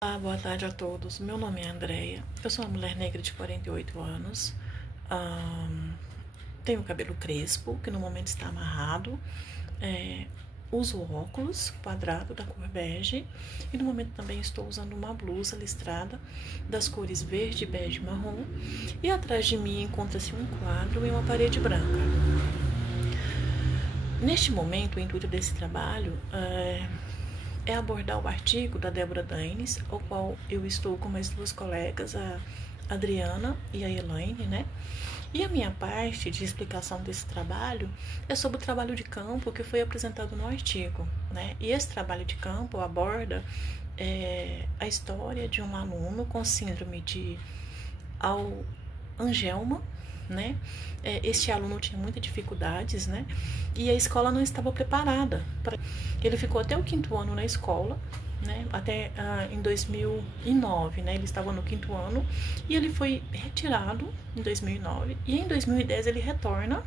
Olá, boa tarde a todos. Meu nome é Andreia. Eu sou uma mulher negra de 48 anos. Tenho cabelo crespo, que no momento está amarrado. Uso óculos quadrado da cor bege. E no momento também estou usando uma blusa listrada das cores verde, bege e marrom. E atrás de mim encontra-se um quadro e uma parede branca. Neste momento, o intuito desse trabalho é abordar o artigo da Débora Daines, ao qual eu estou com mais duas colegas, a Adriana e a Elaine, né? E a minha parte de explicação desse trabalho é sobre o trabalho de campo que foi apresentado no artigo, né? E esse trabalho de campo aborda a história de um aluno com síndrome de Angelman, né? Este aluno tinha muitas dificuldades, né? E a escola não estava preparada. Ele ficou até o 5º ano na escola, né? Até em 2009, né? Ele estava no 5º ano e ele foi retirado em 2009 e em 2010 ele retorna,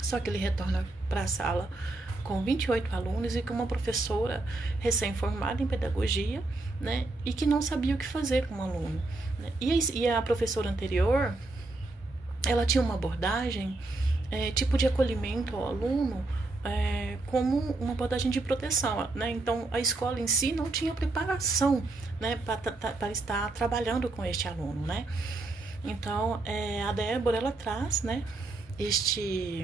só que ele retorna para a sala com 28 alunos e com uma professora recém-formada em pedagogia, né? E que não sabia o que fazer com o aluno, né? E a professora anterior, ela tinha uma abordagem, tipo de acolhimento ao aluno, como uma abordagem de proteção, né? Então, a escola em si não tinha preparação, né, para estar trabalhando com este aluno, né? Então, a Débora, ela traz, né, este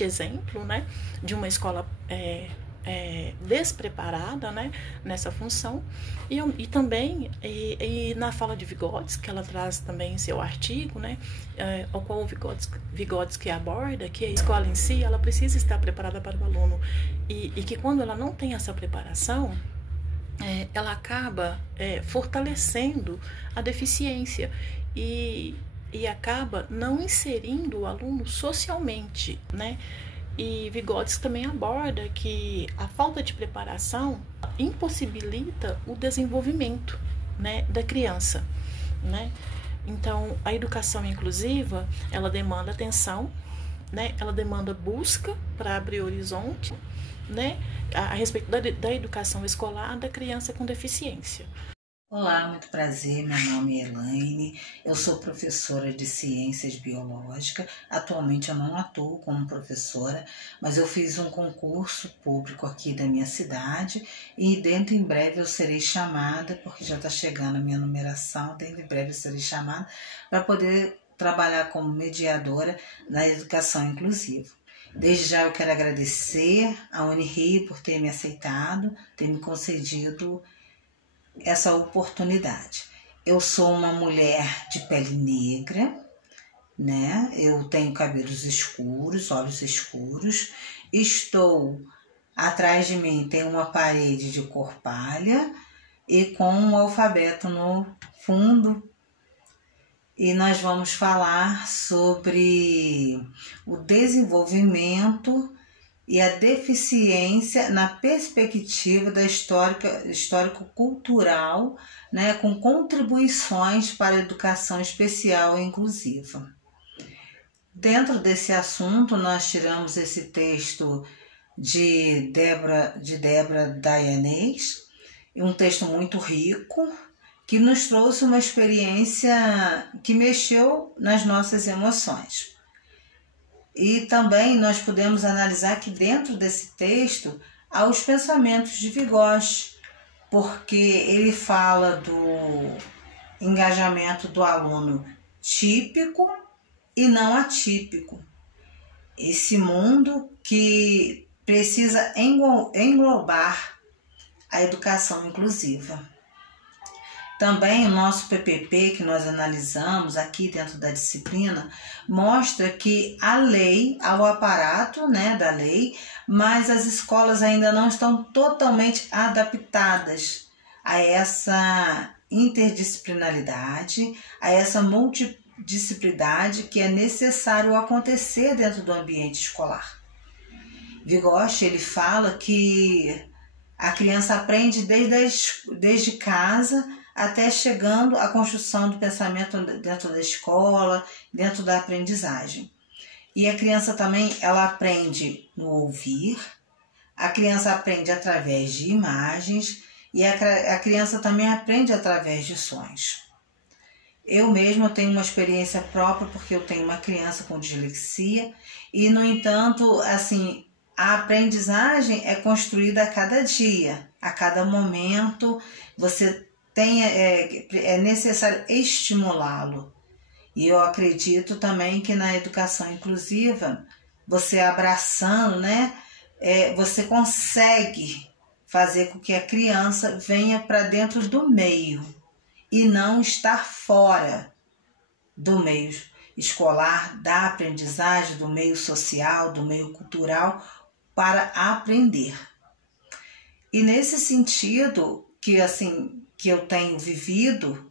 exemplo, né, de uma escola despreparada, né, nessa função, e também na fala de Vygotsky, que ela traz também em seu artigo, né, ao qual o Vygotsky aborda que a escola em si ela precisa estar preparada para o aluno e que quando ela não tem essa preparação, ela acaba fortalecendo a deficiência e acaba não inserindo o aluno socialmente, né? E Vygotsky também aborda que a falta de preparação impossibilita o desenvolvimento, né, da criança, né? Então, a educação inclusiva, ela demanda atenção, né? Ela demanda busca para abrir horizonte, né, a respeito da educação escolar da criança com deficiência. Olá, muito prazer, meu nome é Elaine, eu sou professora de Ciências Biológicas, atualmente eu não atuo como professora, mas eu fiz um concurso público aqui da minha cidade e dentro em breve eu serei chamada, porque já está chegando a minha numeração, dentro em breve eu serei chamada para poder trabalhar como mediadora na educação inclusiva. Desde já eu quero agradecer a Unirio por ter me aceitado, ter me concedido essa oportunidade. Eu sou uma mulher de pele negra, né? Eu tenho cabelos escuros, olhos escuros. Atrás de mim tem uma parede de cor palha e com um alfabeto no fundo. E nós vamos falar sobre o desenvolvimento e a deficiência na perspectiva da histórico-cultural, né, com contribuições para a educação especial e inclusiva. Dentro desse assunto, nós tiramos esse texto de Débora Daines, um texto muito rico, que nos trouxe uma experiência que mexeu nas nossas emoções. E também nós podemos analisar que dentro desse texto há os pensamentos de Vygotsky, porque ele fala do engajamento do aluno típico e não atípico. Esse mundo que precisa englobar a educação inclusiva. Também o nosso PPP, que nós analisamos aqui dentro da disciplina, mostra que a lei, há o aparato, né, da lei, mas as escolas ainda não estão totalmente adaptadas a essa interdisciplinaridade, a essa multidisciplinaridade que é necessário acontecer dentro do ambiente escolar. Vygotsky, ele fala que a criança aprende desde casa até chegando à construção do pensamento dentro da escola, dentro da aprendizagem. E a criança também, ela aprende no ouvir, a criança aprende através de imagens e a criança também aprende através de sonhos. Eu mesma tenho uma experiência própria porque eu tenho uma criança com dislexia e, no entanto, assim, a aprendizagem é construída a cada dia, a cada momento. É necessário estimulá-lo. E eu acredito também que na educação inclusiva, você abraçando, né, você consegue fazer com que a criança venha para dentro do meio e não estar fora do meio escolar, da aprendizagem, do meio social, do meio cultural, para aprender. E nesse sentido que eu tenho vivido,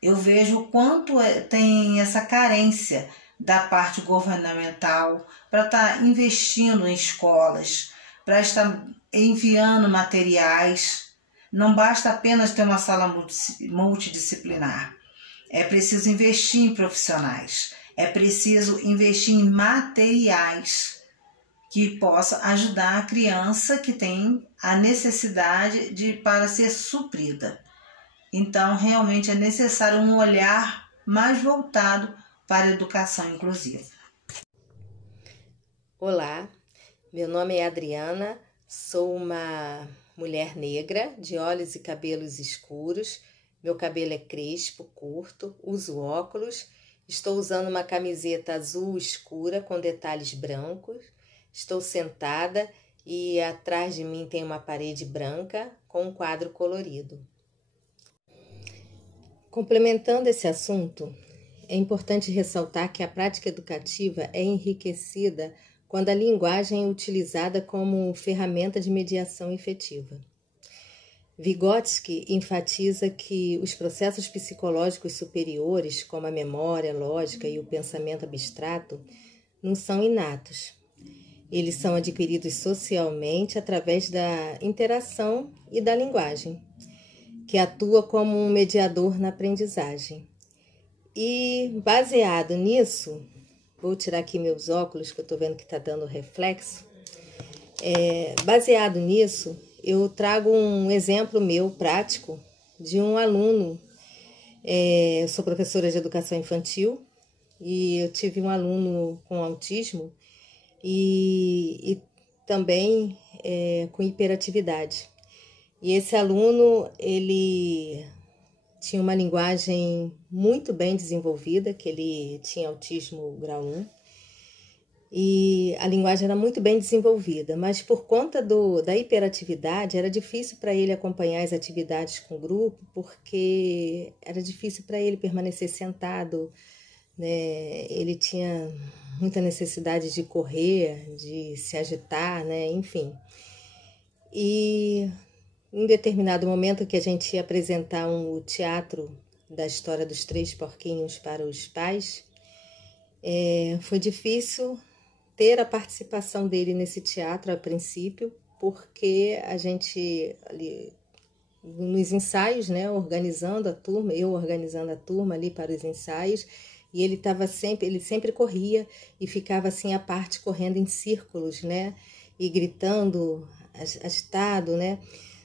eu vejo o quanto tem essa carência da parte governamental para estar investindo em escolas, para estar enviando materiais. Não basta apenas ter uma sala multidisciplinar. É preciso investir em profissionais. É preciso investir em materiais que possam ajudar a criança que tem a necessidade para ser suprida. Então, realmente é necessário um olhar mais voltado para a educação inclusiva. Olá, meu nome é Adriana, sou uma mulher negra, de olhos e cabelos escuros, meu cabelo é crespo, curto, uso óculos, estou usando uma camiseta azul escura com detalhes brancos, estou sentada e atrás de mim tem uma parede branca com um quadro colorido. Complementando esse assunto, é importante ressaltar que a prática educativa é enriquecida quando a linguagem é utilizada como ferramenta de mediação efetiva. Vygotsky enfatiza que os processos psicológicos superiores, como a memória lógica e o pensamento abstrato, não são inatos. Eles são adquiridos socialmente através da interação e da linguagem, que atua como um mediador na aprendizagem. E baseado nisso, vou tirar aqui meus óculos, que eu estou vendo que está dando reflexo. Baseado nisso, eu trago um exemplo meu prático de um aluno. Eu sou professora de educação infantil e eu tive um aluno com autismo e também com hiperatividade. E esse aluno, ele tinha uma linguagem muito bem desenvolvida, que ele tinha autismo grau 1, e a linguagem era muito bem desenvolvida, mas por conta da hiperatividade, era difícil para ele acompanhar as atividades com o grupo, porque era difícil para ele permanecer sentado, né? Ele tinha muita necessidade de correr, de se agitar, né? Enfim. E em determinado momento que a gente ia apresentar o teatro da história dos 3 porquinhos para os pais, foi difícil ter a participação dele nesse teatro a princípio, porque a gente ali nos ensaios, né, organizando a turma, eu organizando a turma ali para os ensaios, e ele sempre corria e ficava assim à parte, correndo em círculos, né, e gritando, agitado, né.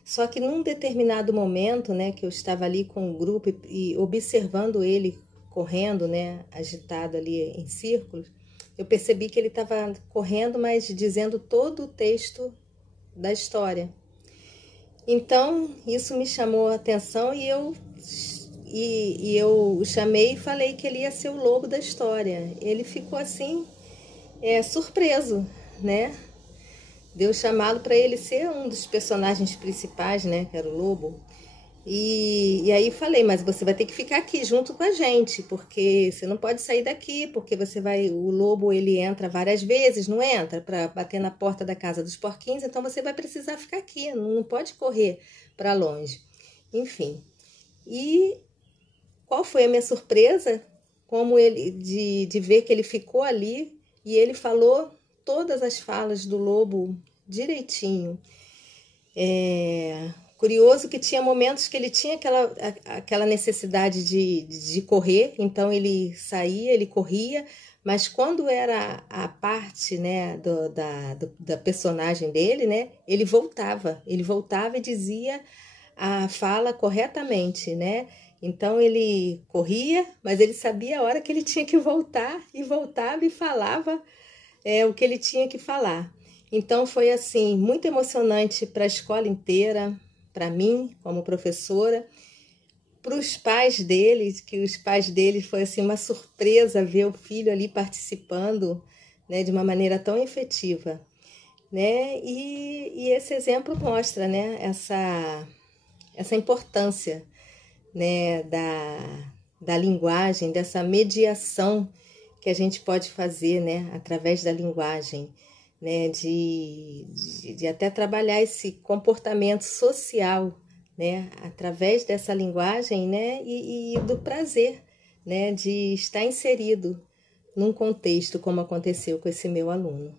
Só que num determinado momento, né, que eu estava ali com o grupo e observando ele correndo, né, agitado ali em círculos, eu percebi que ele estava correndo, mas dizendo todo o texto da história. Então, isso me chamou a atenção e eu o chamei e falei que ele ia ser o lobo da história. Ele ficou assim, surpreso, né? Deu chamado para ele ser um dos personagens principais, né? Que era o lobo. E aí falei, mas você vai ter que ficar aqui junto com a gente, porque você não pode sair daqui, porque o lobo ele entra várias vezes, não entra, para bater na porta da casa dos porquinhos, então você vai precisar ficar aqui, não pode correr para longe. Enfim, e qual foi a minha surpresa? Como de ver que ele ficou ali e ele falou todas as falas do lobo direitinho. Curioso que tinha momentos que ele tinha aquela necessidade de correr, então ele saía, ele corria, mas quando era a parte, né, da personagem dele, né, ele voltava e dizia a fala corretamente, né? Então ele corria, mas ele sabia a hora que ele tinha que voltar, e voltava e falava o que ele tinha que falar. Então foi assim, muito emocionante para a escola inteira, para mim como professora, para os pais deles, que os pais deles foi assim uma surpresa ver o filho ali participando, né, de uma maneira tão efetiva, né? E esse exemplo mostra, né, essa importância, né, da linguagem, dessa mediação que a gente pode fazer, né, através da linguagem, né, de até trabalhar esse comportamento social, né, através dessa linguagem, né, e do prazer, né, de estar inserido num contexto como aconteceu com esse meu aluno.